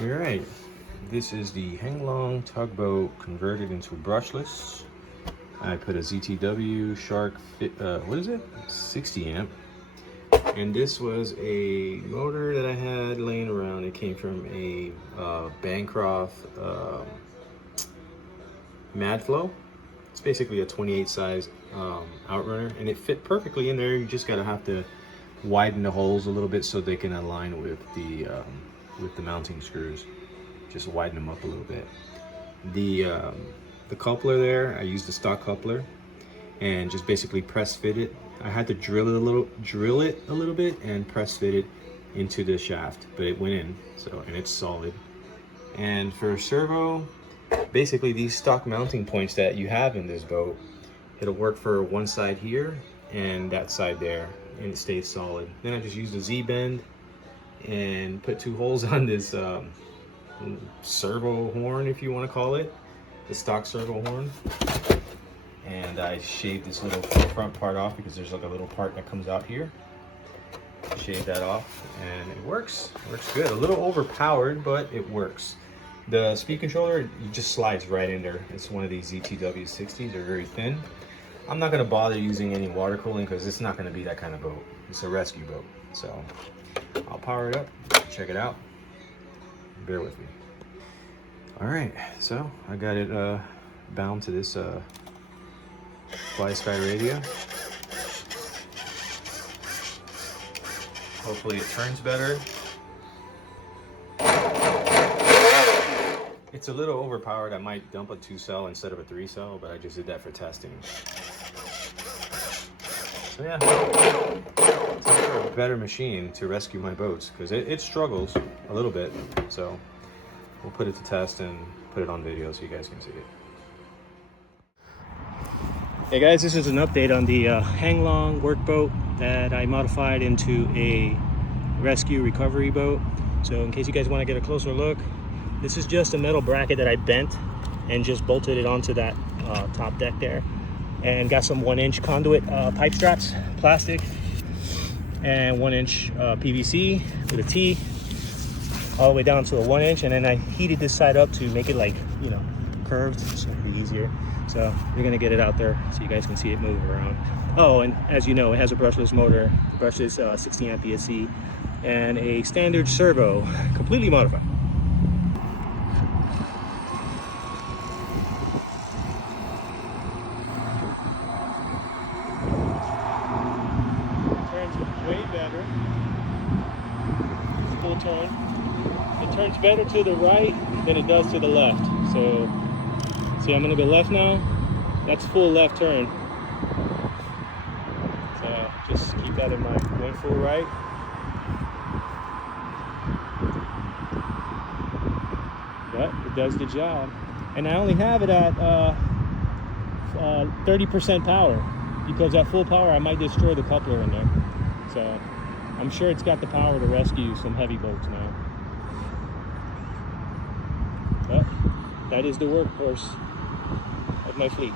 All right, this is the Heng Long tugboat converted into brushless. I put a ZTW Shark, what is it? 60 amp. And this was a motor that I had laying around. It came from a Bancroft Madflow. It's basically a 28 size outrunner, and it fit perfectly in there. You just gotta have to widen the holes a little bit so they can align with the mounting screws. Just widen them up a little bit. The coupler there, I used the stock coupler and just basically press fit it. I had to drill it a little bit and press fit it into the shaft, but it went in, so, and it's solid. And for servo, basically these stock mounting points that you have in this boat, it'll work for one side here and that side there, and it stays solid. Then I just used a Z-bend and put 2 holes on this servo horn, if you want to call it, the stock servo horn. And I shaved this little front part off because there's like a little part that comes out here. Shave that off and it works good. A little overpowered, but it works. The speed controller, it just slides right in there. It's one of these ZTW 60s. They're very thin. I'm not going to bother using any water cooling because it's not going to be that kind of boat. It's a rescue boat. So I'll power it up, check it out. Bear with me. All right, so I got it bound to this Fly Sky radio. Hopefully it turns better. It's a little overpowered. I might dump a 2-cell instead of a 3-cell, but I just did that for testing. So yeah, it's for a better machine to rescue my boats because it struggles a little bit. So we'll put it to test and put it on video so you guys can see it. Hey guys, this is an update on the Heng Long workboat that I modified into a rescue recovery boat. So in case you guys want to get a closer look, this is just a metal bracket that I bent and just bolted it onto that top deck there, and got some 1-inch conduit pipe straps, plastic, and 1-inch PVC with a T all the way down to a 1-inch, and then I heated this side up to make it, like, you know, curved so it'll be easier. So we're gonna get it out there so you guys can see it move around. Oh, and as you know, it has a brushless motor, brushless 60 amp ESC, and a standard servo, completely modified. Turns way better. Full turn. It turns better to the right than it does to the left. So see, I'm gonna go left now. That's full left turn. So just keep that in mind. Going full right. But it does the job. And I only have it at 30% power, because at full power I might destroy the coupler in there. So I'm sure it's got the power to rescue some heavy boats now. But that is the workhorse of my fleet.